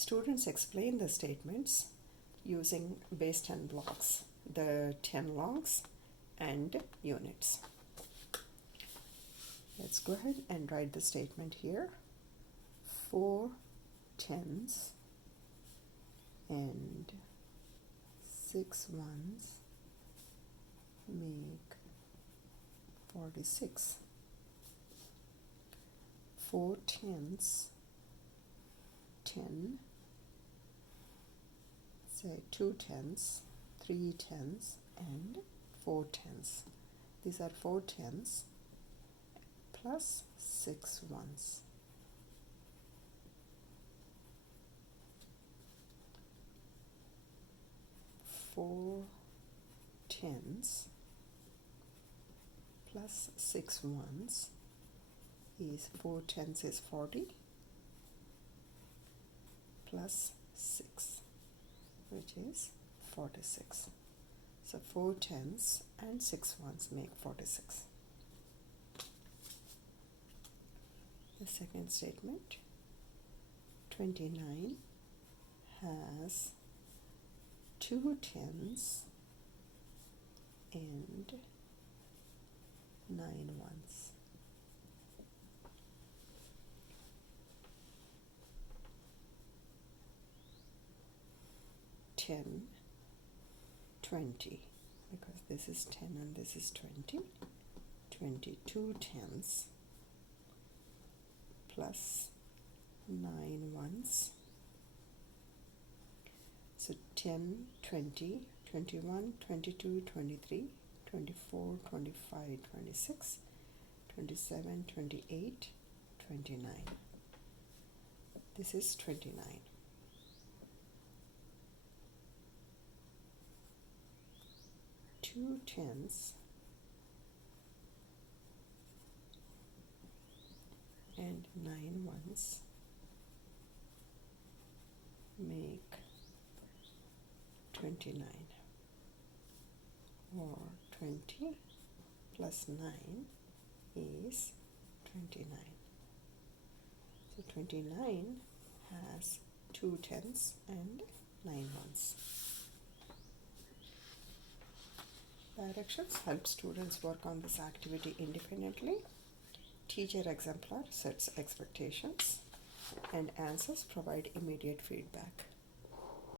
Students explain the statements using base 10 blocks, the 10 logs and units. Let's go ahead and write the statement here. 4 tens and 6 ones make 46. 4 tens, 10, say 2 tens, 3 tens and 4 tens. These are 4 tens plus 6 ones. Four tens plus 6 ones is 4 tens is 40 plus 6, which is 46. So 4 tens and 6 ones make 46. The second statement, 29 has 2 tens and 9 ones. Ten, 20, because this is 10 and this is 20. 22 tens plus 9 ones. So 10, 20, 21, 22, 23, 24, 25, 26, 27, 28, 29. This is 29. Two tens and 9 ones make 29, or 20 plus 9 is 29. So 29 has 2 tens and 9 ones. Directions help students work on this activity independently. Teacher exemplar sets expectations, and answers provide immediate feedback.